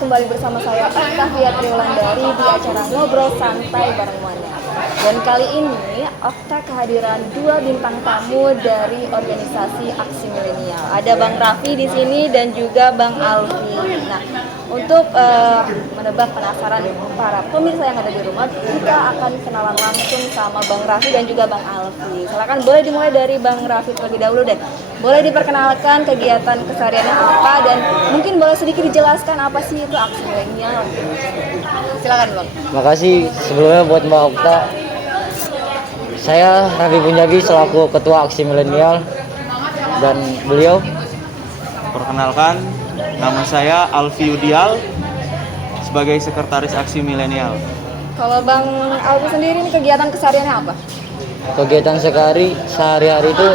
kembali bersama saya Oktavia Triwulandari di acara Ngobrol Santai bareng Wanda. Dan kali ini Okta kehadiran dua bintang tamu dari organisasi Aksi Milenial. Ada Bang Raffi di sini dan juga Bang Alfi. Nah, untuk menebak penasaran para pemirsa yang ada di rumah, kita akan kenalan langsung sama Bang Raffi dan juga Bang Alfi. Silakan, boleh dimulai dari Bang Raffi terlebih dahulu deh. Boleh diperkenalkan kegiatan kesehariannya apa dan mungkin boleh sedikit dijelaskan apa sih itu Aksi Milenial. Silakan Bang. Makasih sebelumnya buat Mbak Okta. Saya Raffi Punjabi selaku Ketua Aksi Milenial dan beliau. Perkenalkan, nama saya Alfi Yudial sebagai Sekretaris Aksi Milenial. Kalau Bang Alfi sendiri ini kegiatan kesehariannya apa? Kegiatan sehari-hari itu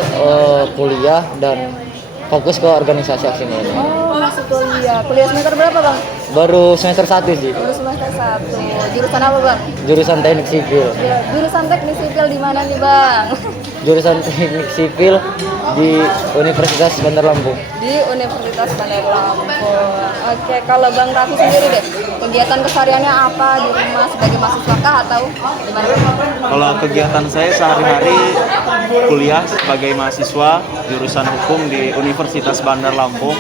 kuliah dan fokus ke organisasi Aksi Milenial. Oh, masih kuliah. Kuliah semester berapa Bang? Baru semester 1 sih. Baru semester 1. Jurusan apa Bang? Jurusan Teknik Sipil. Ya, jurusan teknik sipil di mana nih Bang? Jurusan Teknik Sipil di Universitas Bandar Lampung. Di Universitas Bandar Lampung. Oke, kalau Bang Raffi sendiri deh, kegiatan kesehariannya apa di rumah sebagai mahasiswa kah atau gimana? Kalau kegiatan saya sehari-hari kuliah sebagai mahasiswa jurusan hukum di Universitas Bandar Lampung.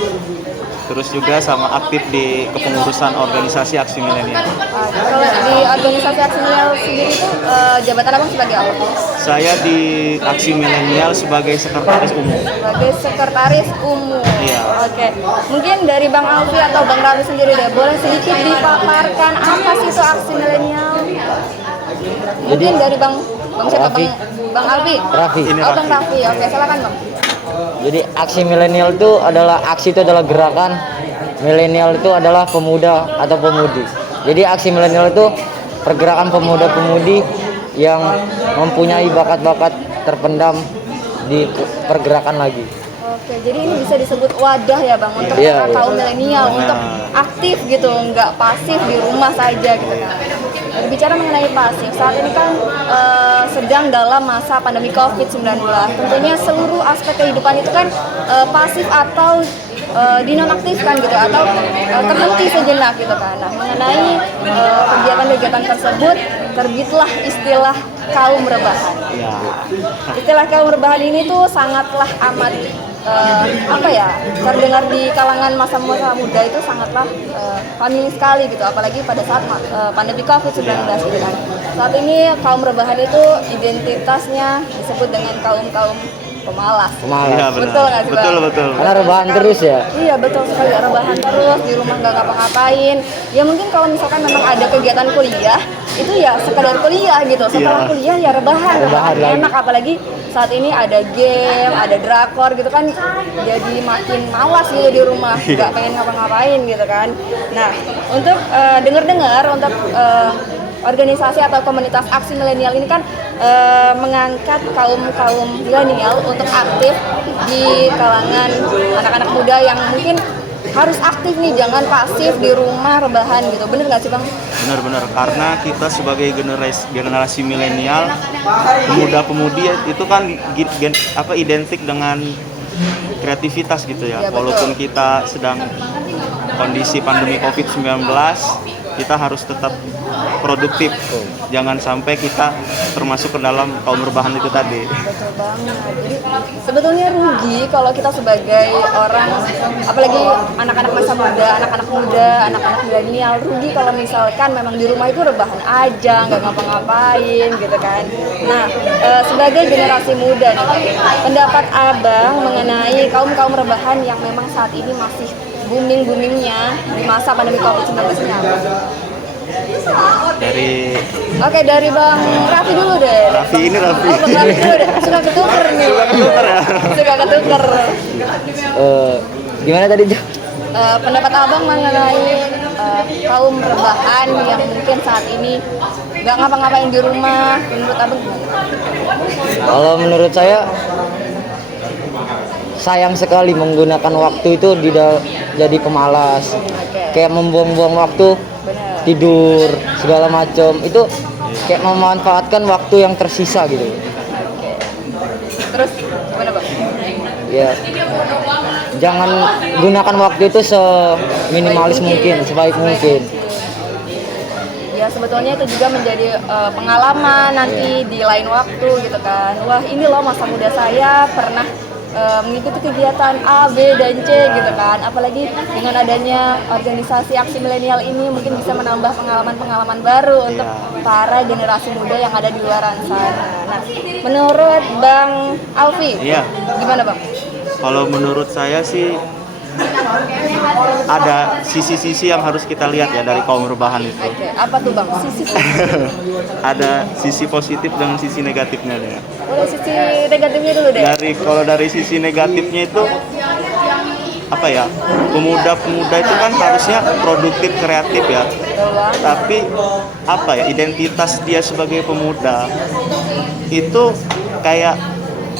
Terus juga sama aktif di kepengurusan organisasi Aksi Milenial. Kalau di organisasi Aksi Milenial sendiri itu jabatan Abang sebagai apa? Saya di Aksi Milenial sebagai Sekretaris Umum. Sebagai sekretaris umum. Iya. Oke. Mungkin dari Bang Alfi atau Bang Raffi sendiri deh, boleh sedikit dipaparkan apa sih itu Aksi Milenial? Mungkin dari Bang siapa? Raffi. Bang Alfi. Raffi. Ini Oh, Bang Raffi. Raffi. Oke, silakan Bang. Jadi aksi milenial itu adalah gerakan, milenial itu adalah pemuda atau pemudi. Jadi aksi milenial itu pergerakan pemuda-pemudi yang mempunyai bakat-bakat terpendam di pergerakan lagi. Oke, jadi ini bisa disebut wadah ya Bang untuk Iya, para kaum iya. milenial Benar. untuk aktif gitu, nggak pasif di rumah saja gitu kan. Berbicara mengenai pasif, saat ini kan sedang dalam masa pandemi COVID-19. Tentunya seluruh aspek kehidupan itu kan pasif atau dinonaktifkan gitu atau terhenti sejenak gitu kan. Nah, mengenai kegiatan-kegiatan tersebut terbitlah istilah kaum rebahan. Ya. Istilah kaum rebahan ini tuh sangatlah amat terdengar di kalangan masa-masa muda itu sangatlah familiar sekali gitu, apalagi pada saat pandemi COVID-19 gitu kan. Saat ini kaum rebahan itu identitasnya disebut dengan kaum pemalas. Iya, benar. Betul nggak sih, Bang? Betul. Karena rebahan terus ya. Iya betul sekali, rebahan terus di rumah nggak ngapa-ngapain. Ya mungkin kalau misalkan memang ada kegiatan kuliah itu ya sekadar kuliah gitu. Setelah Iya. kuliah ya rebahan lagi. enak, apalagi saat ini ada game, ada drakor gitu kan, jadi makin malas gitu di rumah, nggak pengen ngapa-ngapain gitu kan. Nah, untuk dengar-dengar untuk organisasi atau komunitas Aksi Milenial ini kan mengangkat kaum milenial untuk aktif di kalangan anak-anak muda yang mungkin harus aktif nih, jangan pasif di rumah rebahan gitu. Bener nggak sih Bang? Benar-benar, karena kita sebagai generasi milenial, pemuda-pemudi itu kan identik dengan kreativitas gitu ya. Ya, betul. Walaupun kita sedang kondisi pandemi COVID-19, kita harus tetap produktif. Jangan sampai kita termasuk ke dalam kaum rebahan itu tadi. Betul banget. Jadi sebetulnya rugi kalau kita sebagai orang, apalagi anak-anak masa muda, anak-anak milenial, rugi kalau misalkan memang di rumah itu rebahan aja, nggak ngapa-ngapain gitu kan. Nah, sebagai generasi muda nih, pendapat Abang mengenai kaum rebahan yang memang saat ini masih booming-boomingnya di masa pandemi COVID-19 ini apa? Dari Bang Raffi dulu deh. Raffi. Oh, Bang Raffi dulu deh. Suka ketuker nih. Suka ketuker. Gimana tadi Jo? Pendapat Abang mengenai kaum rebahan yang mungkin saat ini nggak ngapa-ngapain di rumah, menurut Abang gimana? Kalau menurut saya sayang sekali menggunakan waktu itu jadi pemalas. Oke. Kayak membuang-buang waktu Bener. tidur segala macam itu kayak memanfaatkan waktu yang tersisa gitu. Oke. Terus gimana Bang? Ya jangan gunakan waktu itu seminimalis mungkin, sebaik mungkin. Ya sebetulnya itu juga menjadi pengalaman nanti di lain waktu gitu kan. Wah ini loh masa muda saya pernah mengikuti kegiatan A, B, dan C gitu kan. Apalagi dengan adanya organisasi Aksi Milenial ini mungkin bisa menambah pengalaman-pengalaman baru untuk para generasi muda yang ada di luar sana. Nah, menurut Bang Alfi, gimana Bang? Kalau menurut saya sih ada sisi-sisi yang harus kita lihat ya dari kaum rebahan itu. Oke, apa tuh Bang? Sisi Ada sisi positif dan sisi negatifnya ya. Boleh sisi negatifnya dulu deh. Kalau dari sisi negatifnya itu apa ya? Pemuda-pemuda itu kan harusnya produktif, kreatif ya. Tapi apa ya? Identitas dia sebagai pemuda itu kayak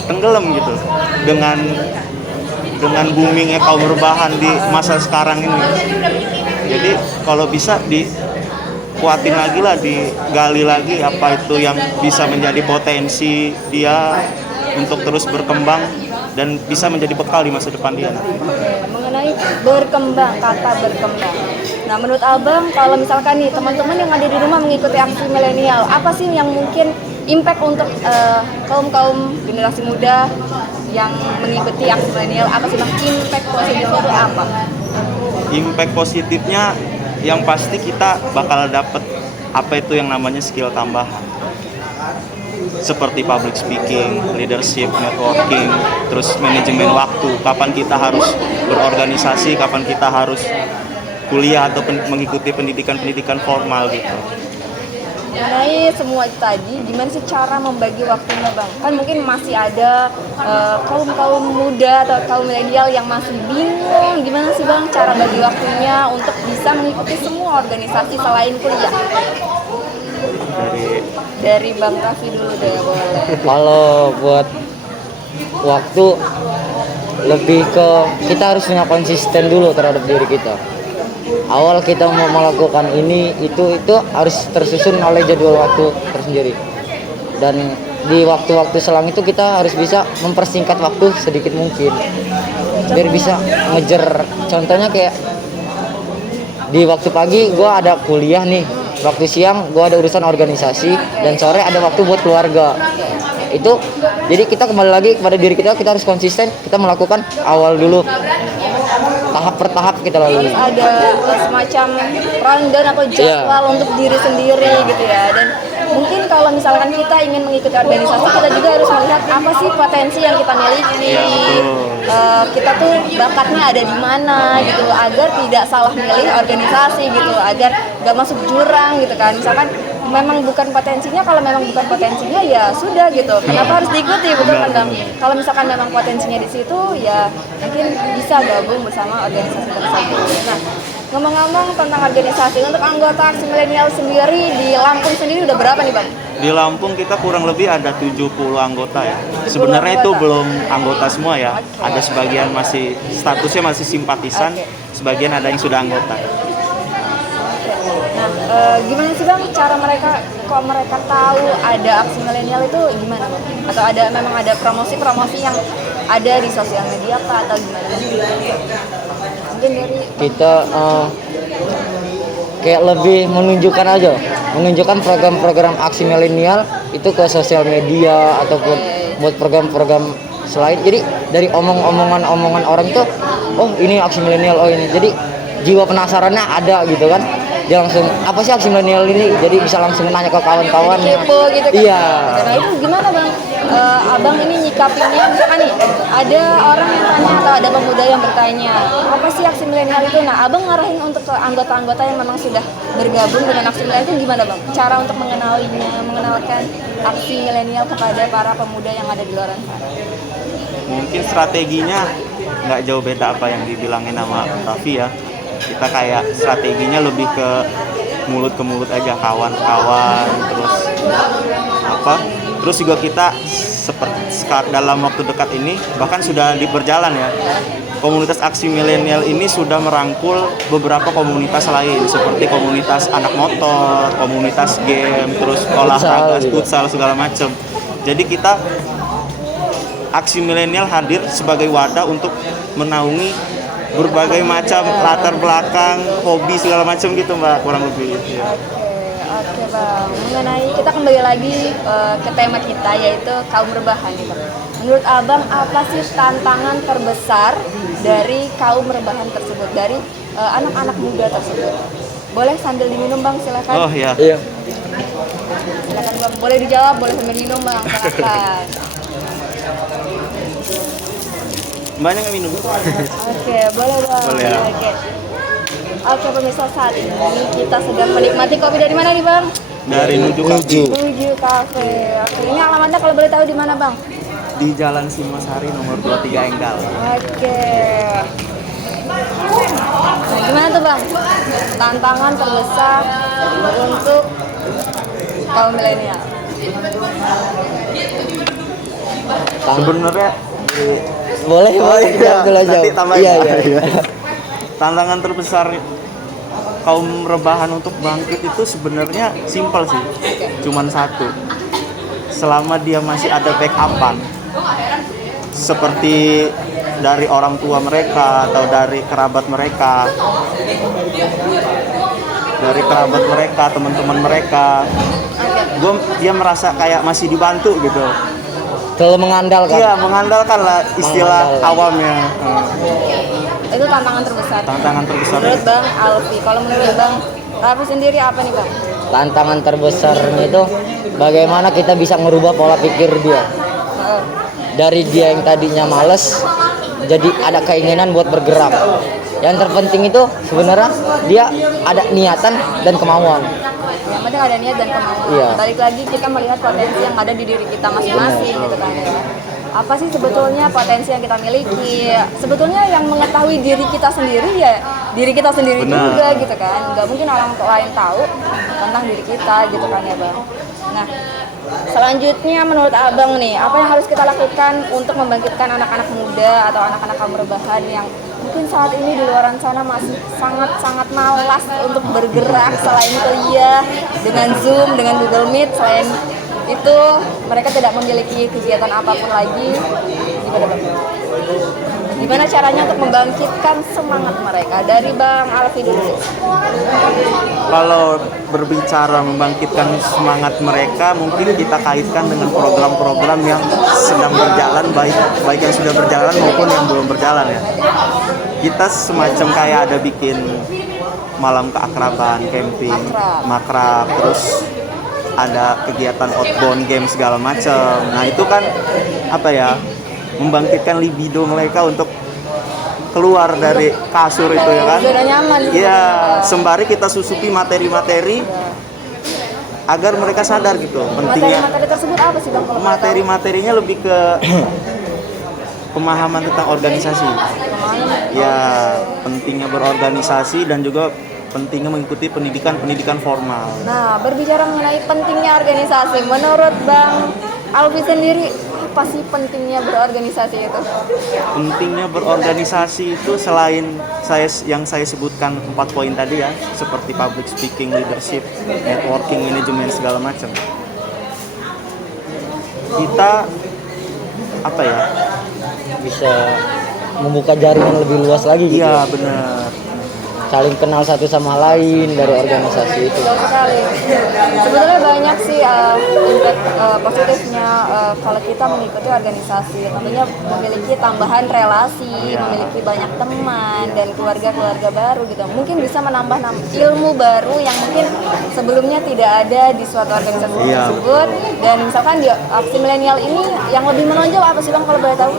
tenggelam gitu dengan boomingnya kaum rebahan di masa sekarang ini. Jadi kalau bisa dikuatin lagi lah, digali lagi apa itu yang bisa menjadi potensi dia untuk terus berkembang dan bisa menjadi bekal di masa depan dia. Mengenai berkembang, kata berkembang. Nah menurut Abang, kalau misalkan nih teman-teman yang ada di rumah mengikuti Aksi Milenial, apa sih yang mungkin impact untuk kaum generasi muda yang mengikuti Aksi Milenial? Apa sih Bang impact positifnya itu apa? Impact positifnya yang pasti kita bakal dapet apa itu yang namanya skill tambahan. Seperti public speaking, leadership, networking, terus manajemen waktu. Kapan kita harus berorganisasi, kapan kita harus kuliah atau mengikuti pendidikan formal gitu. Mengenai semua itu tadi, gimana sih cara membagi waktunya Bang? Kan mungkin masih ada kaum muda atau kaum milenial yang masih bingung gimana sih Bang cara bagi waktunya untuk bisa mengikuti semua organisasi selain kuliah. Dari Bang Raffi dulu deh boleh. Kalau buat waktu lebih ke kita harus punya konsisten dulu terhadap diri kita. Awal kita mau melakukan ini itu harus tersusun oleh jadwal waktu tersendiri. Dan di waktu-waktu selang itu kita harus bisa mempersingkat waktu sedikit mungkin biar bisa ngejar. Contohnya kayak di waktu pagi gue ada kuliah nih, waktu siang gue ada urusan organisasi, dan sore ada waktu buat keluarga. Itu jadi kita kembali lagi kepada diri kita harus konsisten, kita melakukan awal dulu, tahap per tahap kita lalui. Harus ada semacam rundown atau jadwal untuk diri sendiri gitu ya. Dan mungkin kalau misalkan kita ingin mengikuti organisasi, kita juga harus melihat apa sih potensi yang kita miliki. Kita tuh bakatnya ada di mana gitu, agar tidak salah milih organisasi gitu, agar gak masuk jurang gitu kan. Misalkan memang bukan potensinya, kalau memang bukan potensinya ya sudah gitu, kenapa harus diikuti, betul kan Bang? Kalau misalkan memang potensinya di situ ya mungkin bisa gabung bersama organisasi tersebut. Nah, ngomong-ngomong tentang organisasi, untuk anggota Aksi Milenial sendiri di Lampung sendiri udah berapa nih Bang? Di Lampung kita kurang lebih ada 70 anggota ya. Sebenarnya itu belum anggota semua ya. Ada sebagian masih statusnya masih simpatisan, sebagian ada yang sudah anggota. Gimana sih Bang cara mereka, kok mereka tahu ada Aksi Milenial itu gimana Bang? Atau memang ada promosi-promosi yang ada di sosial media Pak atau gimana? Mungkin dari Kita kayak lebih menunjukkan program-program Aksi Milenial itu ke sosial media ataupun buat program-program selain. Jadi dari omongan orang tuh, oh ini Aksi Milenial, oh ini. Jadi jiwa penasarannya ada gitu kan. Dia langsung, apa sih Aksi Milenial ini? Jadi bisa langsung nanya ke kawan-kawan. kepo gitu kan. Iya. Nah itu gimana Bang? Abang ini nyikapinnya, misalkan nih ada orang yang tanya atau ada pemuda yang bertanya, apa sih Aksi Milenial itu? Nah Abang ngarahin untuk ke anggota-anggota yang memang sudah bergabung dengan Aksi Milenial itu gimana Bang? Cara untuk mengenalkan Aksi Milenial kepada para pemuda yang ada di luar sana. Mungkin strateginya nggak jauh beda apa yang dibilangin sama Raffi ya. Kita kayak strateginya lebih ke mulut aja, kawan-kawan, terus juga kita seperti dalam waktu dekat ini bahkan sudah diperjalan ya, komunitas Aksi Milenial ini sudah merangkul beberapa komunitas lain seperti komunitas anak motor, komunitas game, terus olahraga, futsal segala macam. Jadi kita Aksi Milenial hadir sebagai wadah untuk menaungi berbagai macam latar belakang, hobi segala macam gitu Mbak, kurang lebih. Ya. Oke Bang. Mengenai kita kembali lagi ke tema kita yaitu kaum rebahan nih Bang. Menurut Abang apa sih tantangan terbesar dari kaum rebahan tersebut, dari anak-anak muda tersebut? Boleh sambil diminum Bang, silakan. Oh iya. Iya. Silakan Bang. Boleh dijawab, boleh sambil minum Bang, silakan. Mbaknya nggak minum? Oke, boleh Bang. Boleh ya. Oke pemirsa, saat ini kita sedang menikmati kopi dari mana nih Bang? Dari Nuju Cafe. Nuju Cafe. Oke, ini alamatnya kalau boleh tahu di mana Bang? Di Jalan Singosari nomor 23 Enggal. Oke. Nah, gimana tuh Bang? Tantangan terbesar untuk kaum milenial. Sebenarnya Boleh, boleh. iya, Belajar. nanti tambahin. Iya, iya. Tantangan terbesar kaum rebahan untuk bangkit itu sebenarnya simpel sih, cuman satu. Selama dia masih ada backupan, seperti dari orang tua mereka atau dari kerabat mereka, teman-teman mereka, dia merasa kayak masih dibantu gitu. Selalu mengandalkan. Iya, mengandalkan lah istilah awamnya. Itu tantangan terbesar. Tantangan terbesar. Menurut Bang Alfi, kalau menurut Bang Raffi sendiri apa nih Bang? Tantangan terbesarnya itu bagaimana kita bisa merubah pola pikir dia. Dari dia yang tadinya males, jadi ada keinginan buat bergerak. Yang terpenting itu sebenarnya dia ada niatan dan kemauan. Yang penting ada niat dan kemauan. Iya. Balik lagi kita melihat potensi yang ada di diri kita masing-masing gitu kan ya. Apa sih sebetulnya potensi yang kita miliki? Sebetulnya yang mengetahui diri kita sendiri ya diri kita sendiri Benar. juga gitu kan. Nggak mungkin orang lain tahu tentang diri kita gitu kan ya Bang. Nah, selanjutnya menurut Abang nih, apa yang harus kita lakukan untuk membangkitkan anak-anak muda atau anak-anak kaum rebahan yang mungkin saat ini di luar sana masih sangat-sangat malas untuk bergerak selain kuliah dengan Zoom, dengan Google Meet, selain itu mereka tidak memiliki kegiatan apapun lagi. Gimana Bang? Gimana caranya untuk membangkitkan semangat mereka? Dari Bang Alfi dulu. Kalau berbicara membangkitkan semangat mereka, mungkin kita kaitkan dengan program-program yang sedang berjalan, baik yang sudah berjalan maupun yang belum berjalan ya. Kita semacam kayak ada bikin malam keakraban, camping, makrab, terus ada kegiatan outbound game segala macam. Nah itu kan apa ya, membangkitkan libido mereka untuk keluar dari kasur itu ya kan. Zona nyaman. Iya, sembari kita susupi materi-materi agar mereka sadar gitu pentingnya. Materi-materi tersebut apa sih Bang? Kalau boleh tahu? Materi-materinya lebih ke pemahaman tentang organisasi. Ya, pentingnya berorganisasi dan juga pentingnya mengikuti pendidikan formal. Nah, berbicara mengenai pentingnya organisasi, menurut Bang Alfi sendiri, apa sih pentingnya berorganisasi itu? Pentingnya berorganisasi itu selain yang saya sebutkan 4 poin tadi ya, seperti public speaking, leadership, networking, manajemen segala macam. Kita apa ya? Bisa membuka jaringan lebih luas lagi gitu. Iya, benar. Saling kenal satu sama lain dari organisasi itu. Betul sekali. Sebetulnya banyak sih impact positifnya kalau kita mengikuti organisasi. Tentunya memiliki tambahan relasi, memiliki banyak teman dan keluarga-keluarga baru gitu. Mungkin bisa menambah ilmu baru yang mungkin sebelumnya tidak ada di suatu organisasi tersebut. Dan misalkan di aksi milenial ini yang lebih menonjol apa sih Bang kalau boleh tahu?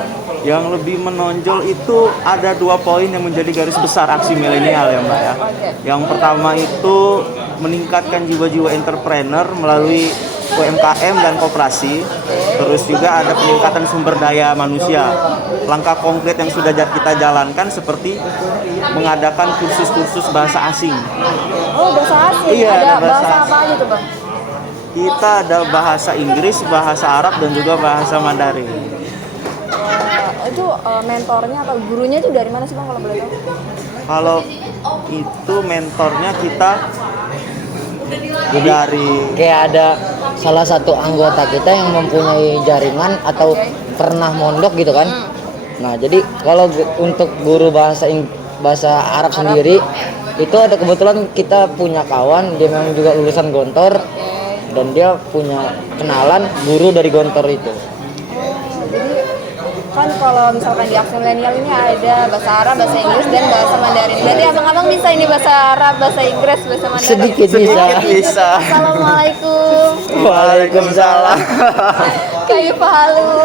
Yang lebih menonjol itu ada 2 poin yang menjadi garis besar aksi milenial ya Mbak ya. Yang pertama itu meningkatkan jiwa-jiwa entrepreneur melalui UMKM dan koperasi. Terus juga ada peningkatan sumber daya manusia. Langkah konkret yang sudah kita jalankan seperti mengadakan kursus-kursus bahasa asing. Oh, bahasa asing? Iya, ada ada bahasa bahasa apa aja tuh Bang? Kita ada bahasa Inggris, bahasa Arab dan juga bahasa Mandarin. Itu mentornya atau gurunya itu dari mana sih Bang kalau boleh tahu? Kalau itu mentornya kita Jadi dari kayak ada salah satu anggota kita yang mempunyai jaringan atau pernah mondok gitu kan. Nah, jadi kalau untuk guru bahasa Arab sendiri itu ada kebetulan kita punya kawan dia memang juga lulusan Gontor dan dia punya kenalan guru dari Gontor itu. Jadi kan kalau misalkan di aksi milenial ini ada bahasa Arab, bahasa Inggris, dan bahasa Mandarin. Berarti abang-abang bisa ini bahasa Arab, bahasa Inggris, bahasa Mandarin? Sedikit bisa. Assalamualaikum. Waalaikumsalam. Kayak palu.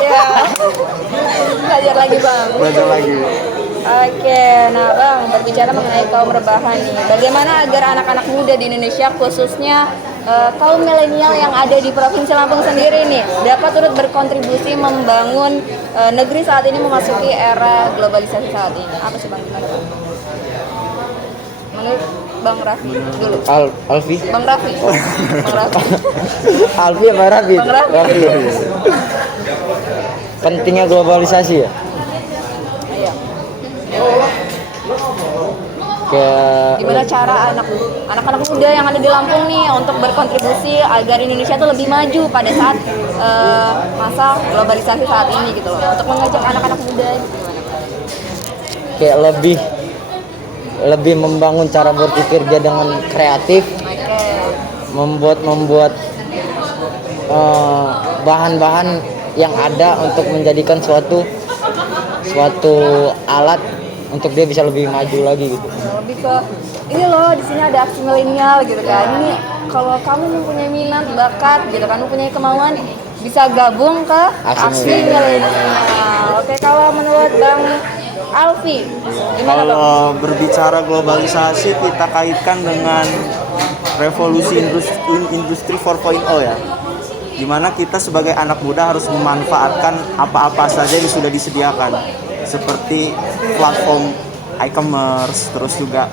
Ya. Belajar lagi bang. Belajar lagi. Oke, nah bang, berbicara mengenai kaum rebahan nih, bagaimana agar anak-anak muda di Indonesia khususnya kaum milenial yang ada di Provinsi Lampung sendiri nih dapat turut berkontribusi membangun negeri saat ini memasuki era globalisasi saat ini? Apa sih bang? Gimana bang? Menurut Bang Raffi dulu. Alfi. Bang Raffi. Bang Raffi. Alfi apa Raffi? Bang Raffi. Pentingnya globalisasi ya. Iya. Kayak Gimana cara anak-anak muda yang ada di Lampung nih untuk berkontribusi agar Indonesia tuh lebih maju pada saat masa globalisasi saat ini gitu loh, untuk mengajak anak-anak muda gitu, gimana? kayak lebih membangun cara berpikir dia dengan kreatif, Oke. membuat bahan-bahan yang ada untuk menjadikan suatu alat untuk dia bisa lebih maju lagi gitu. Lebih ke ini loh, di sini ada aksi milenial gitu kan. Ini kalau kamu mempunyai minat, bakat gitu kan, mempunyai kemauan, bisa gabung ke Aksi aksi milenial. Oke, kalau menurut Bang Alfi, gimana Bang? Kalau berbicara globalisasi kita kaitkan dengan revolusi industri 4.0 ya. Dimana kita sebagai anak muda harus memanfaatkan apa-apa saja yang sudah disediakan, seperti platform e-commerce, terus juga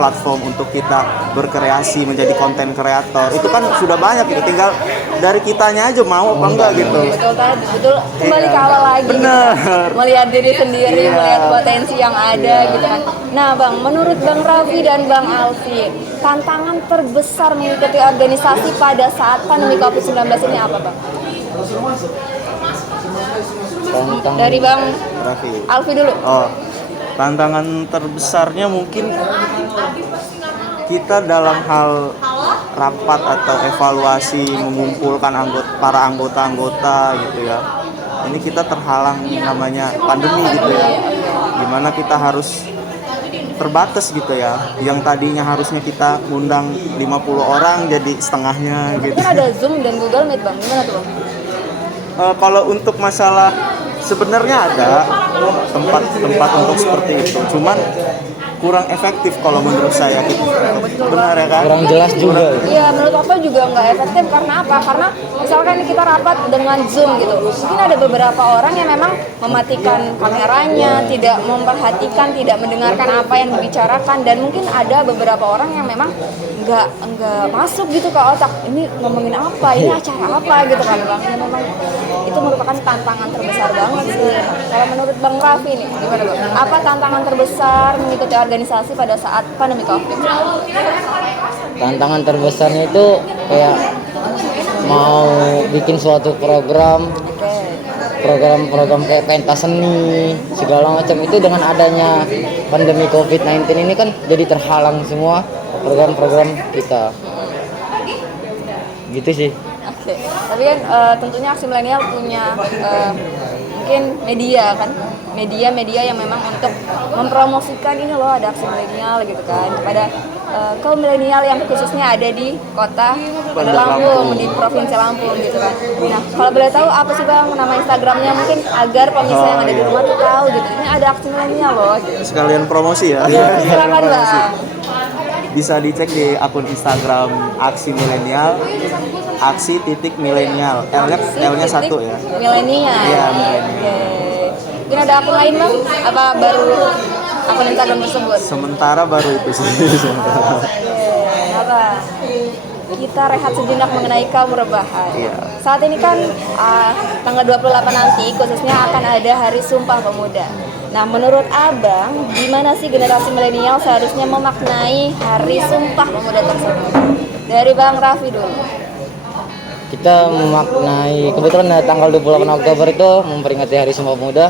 platform untuk kita berkreasi menjadi konten kreator. Itu kan sudah banyak, itu tinggal dari kitanya aja mau apa enggak gitu. Betul tadi, betul, kembali ke awal lagi. Bener. Gitu. Melihat diri sendiri, melihat potensi yang ada gitu kan. Nah Bang, menurut Bang Raffi dan Bang Alfi, tantangan terbesar mengikuti organisasi pada saat pandemi COVID-19 ini apa Bang? Dari Bang Raffi. Alfi dulu. Oh, tantangan terbesarnya mungkin kita dalam hal rapat atau evaluasi mengumpulkan para anggota gitu ya. Ini kita terhalang namanya pandemi gitu ya. Dimana kita harus terbatas gitu ya. Yang tadinya harusnya kita ngundang 50 orang jadi setengahnya gitu. Kan ada Zoom dan Google Meet Bang, gimana tuh Bang? Kalau untuk masalah sebenarnya ada tempat untuk seperti itu, cuman kurang efektif kalau menurut saya gitu. Benar ya kan? Kurang jelas juga. Iya, menurut aku juga nggak efektif. Karena apa? Karena misalkan kita rapat dengan Zoom gitu, mungkin ada beberapa orang yang memang mematikan kameranya, tidak memperhatikan, tidak mendengarkan apa yang dibicarakan, dan mungkin ada beberapa orang yang memang nggak masuk gitu ke otak. Ini ngomongin apa? Ini acara apa gitu kan Bang? Ya, memang itu merupakan tantangan terbesar banget sih. Kalau menurut Bang Raffi nih, gimana Bang? Apa tantangan terbesar mengikuti organisasi pada saat pandemi COVID? Tantangan terbesarnya itu kayak mau bikin suatu program kayak pentas seni segala macam, itu dengan adanya pandemi COVID-19 ini kan jadi terhalang semua program-program kita gitu sih. Oke, tapi kan tentunya aksi milenial punya mungkin media kan, media yang memang untuk mempromosikan ini loh ada aksi milenial gitu kan kepada kaum milenial yang khususnya ada di kota Bandar Lampung, di provinsi Lampung gitu kan. Nah, kalau boleh tahu apa sih Bang nama Instagramnya, mungkin agar pemirsa yang ada di rumah tuh tahu gitu, ini ada aksi milenial loh gitu. Sekalian promosi ya. Silakan Bang. Bisa dicek di akun Instagram Aksi Milenial, aksi.milenial, L-nya 1 ya. Milenial. Iya, milenial. Oke. Mungkin ada akun lain Bang? Apa baru akun Instagram tersebut? Sementara baru itu sih. Apa? Kita rehat sejenak mengenai kaum rebahan. Iya. Saat ini kan tanggal 28 nanti khususnya akan ada Hari Sumpah Pemuda. Nah, menurut Abang, gimana sih generasi milenial seharusnya memaknai Hari Sumpah Pemuda tersebut? Dari Bang Raffi dulu. kita memaknai, kebetulan tanggal 28 Oktober itu memperingati Hari Sumpah Pemuda.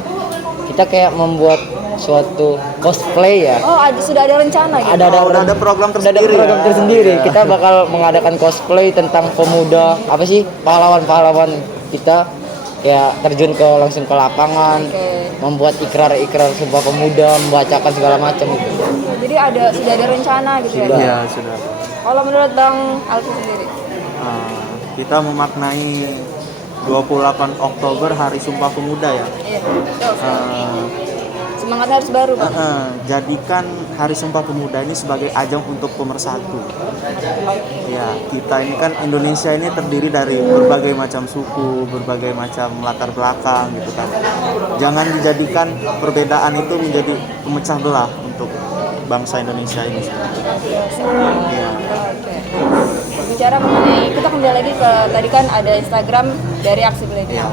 Kita kayak membuat suatu cosplay ya. Oh, sudah ada rencana gitu. Udah ada program Udah ada tersendiri. program ya? tersendiri. Iya. Kita bakal mengadakan cosplay tentang pemuda, apa sih, pahlawan-pahlawan kita, kayak terjun langsung ke lapangan, Oke. membuat ikrar-ikrar Sumpah Pemuda, membacakan segala macam itu. Jadi sudah ada rencana gitu ya. Iya, sudah. Kalau menurut Bang Alfi sendiri? Kita memaknai 28 Oktober Hari Sumpah Pemuda ya. Iya, betul. Eh, Semangatnya harus baru, Bang. Jadikan Hari Sumpah Pemuda ini sebagai ajang untuk pemersatu. Ya, kita ini kan Indonesia ini terdiri dari berbagai macam suku, berbagai macam latar belakang gitu kan. Jangan dijadikan perbedaan itu menjadi pemecah belah untuk bangsa Indonesia ini. Iya. Oke. Bicara mengenai, kita kembali lagi ke tadi kan ada Instagram dari Aksi Milenial.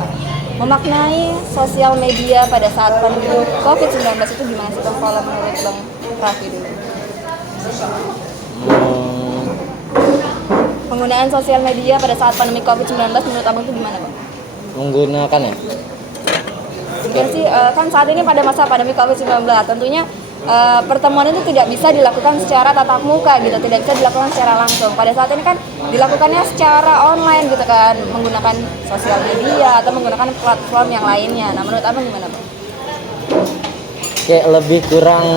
Memaknai sosial media pada saat pandemi COVID-19 itu gimana sih Bang? Kalau menurut Bang Raffi dulu. Penggunaan sosial media pada saat pandemi COVID-19 menurut Abang itu gimana Bang? Menggunakan ya. Sebenarnya sih kan saat ini pada masa pandemi COVID-19 tentunya pertemuan itu tidak bisa dilakukan secara tatap muka gitu, tidak bisa dilakukan secara langsung. Pada saat ini kan dilakukannya secara online gitu kan, menggunakan sosial media atau menggunakan platform yang lainnya. Nah, menurut Abang gimana Bang? Kayak lebih kurang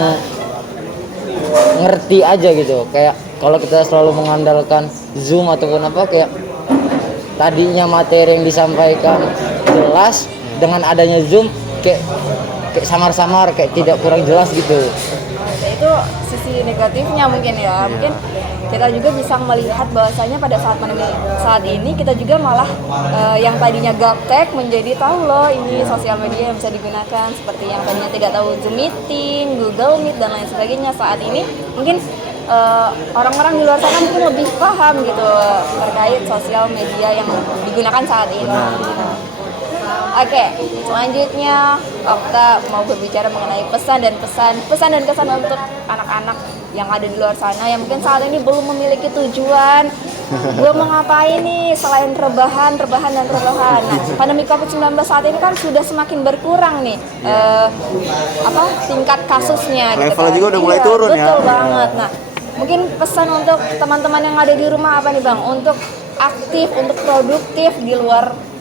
ngerti aja gitu. Kayak kalau kita selalu mengandalkan Zoom ataupun apa, kayak tadinya materi yang disampaikan jelas, dengan adanya Zoom kayak samar-samar, kayak tidak kurang jelas gitu. Itu sisi negatifnya mungkin ya. Mungkin kita juga bisa melihat bahwasanya pada saat pandemi saat ini kita juga malah yang tadinya gaptek menjadi tahu loh ini sosial media yang bisa digunakan, seperti yang tadinya tidak tahu Zoom meeting, Google Meet dan lain sebagainya. Saat ini mungkin orang-orang di luar sana mungkin lebih paham gitu terkait sosial media yang digunakan saat ini. Oke, selanjutnya Okta mau berbicara mengenai pesan dan kesan untuk anak-anak yang ada di luar sana yang mungkin saat ini belum memiliki tujuan. Gue mau ngapain nih selain rebahan. Nah, pandemi COVID-19 saat ini kan sudah semakin berkurang nih tingkat kasusnya. Level gitu kan. juga udah mulai turun ya. Betul banget. Nah, mungkin pesan untuk teman-teman yang ada di rumah apa nih Bang? Untuk aktif, untuk produktif di luar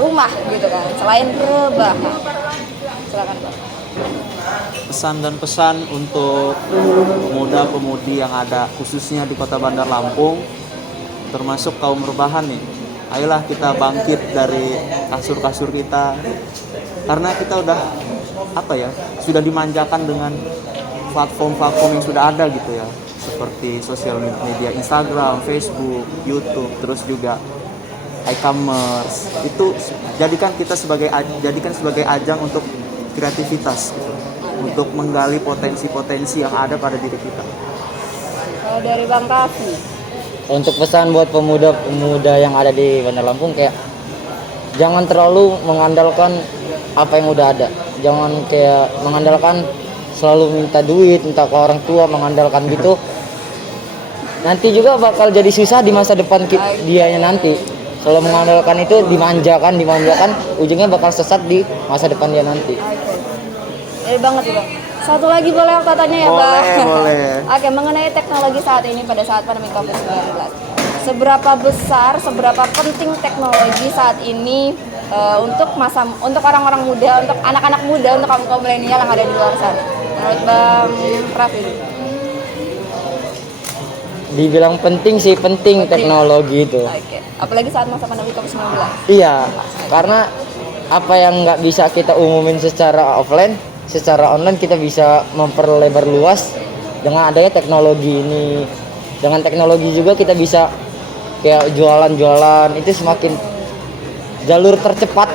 rumah gitu kan, selain rebahan. Silakan Bang. Pesan dan pesan untuk pemuda-pemudi yang ada khususnya di Kota Bandar Lampung, termasuk kaum rebahan nih. Ayolah kita bangkit dari kasur-kasur kita, karena kita sudah dimanjakan dengan platform-platform yang sudah ada gitu ya, seperti sosial media Instagram, Facebook, YouTube, terus juga e-commerce. Itu jadikan sebagai ajang untuk kreativitas gitu, untuk menggali potensi-potensi yang ada pada diri kita. Kalau dari Bang Raffi, Untuk pesan buat pemuda-pemuda yang ada di Bandar Lampung, kayak jangan terlalu mengandalkan apa yang udah ada. Jangan kayak mengandalkan selalu minta duit, minta ke orang tua, mengandalkan gitu. Nanti juga bakal jadi susah di masa depan dianya nanti. Kalau mengandalkan itu dimanjakan, ujungnya bakal sesat di masa depan dia nanti. Jadi banget sih Bang. Satu lagi boleh aku tanya ya Bang? Boleh. Oke, mengenai teknologi saat ini pada saat pandemi COVID-19. Seberapa penting teknologi saat ini untuk orang-orang muda, untuk anak-anak muda, untuk kaum milenial yang ada di luar sana? Menurut Bang Raffi? Dibilang penting sih, penting teknologi itu. Oke. Apalagi saat masa pandemi COVID-19. Iya, karena apa yang nggak bisa kita umumin secara offline, secara online kita bisa memperlebar luas dengan adanya teknologi ini. Dengan teknologi juga kita bisa kayak jualan-jualan, itu semakin jalur tercepat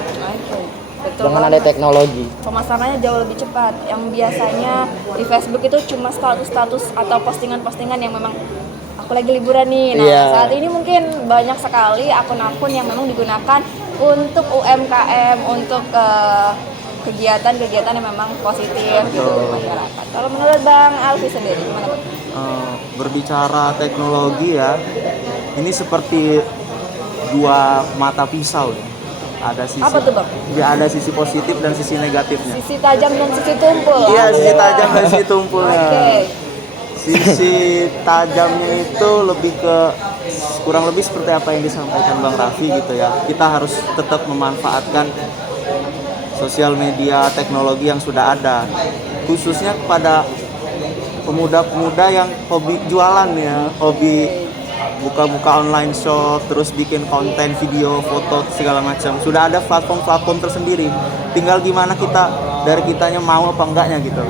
Betul dengan banget. ada teknologi. Pemasarannya jauh lebih cepat. Yang biasanya di Facebook itu cuma status-status atau postingan-postingan yang memang aku lagi liburan nih. Nah, Iya. saat ini mungkin banyak sekali akun-akun yang memang digunakan untuk UMKM, untuk kegiatan-kegiatan yang memang positif gitu di masyarakat. Kalau menurut Bang Alfi sendiri gimana Bang? Berbicara teknologi ya, ini seperti dua mata pisau nih. Ada sisi, Apa tuh, Bang? ya ada sisi positif dan sisi negatifnya. Sisi tajam dan sisi tumpul. Iya, sisi tajam dan sisi tumpulnya. Oke. Sisi tajamnya itu lebih ke kurang lebih seperti apa yang disampaikan Bang Raffi gitu ya. Kita harus tetap memanfaatkan sosial media, teknologi yang sudah ada, khususnya kepada pemuda-pemuda yang hobi jualan ya, hobi buka-buka online shop, terus bikin konten video, foto segala macam. Sudah ada platform-platform tersendiri. Tinggal gimana kita dari kitanya mau apa enggaknya gitu.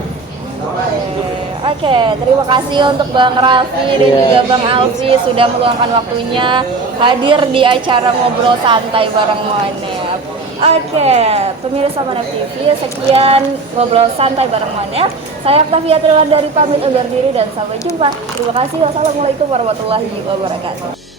Oke, terima kasih untuk Bang Raffi dan juga Bang Alfi sudah meluangkan waktunya hadir di acara ngobrol santai bareng Monep. Oke, pemirsa Monep TV, sekian ngobrol santai bareng Monep. Saya Octavia Trilandari pamit undur diri dan sampai jumpa. Terima kasih. Wassalamualaikum warahmatullahi wabarakatuh.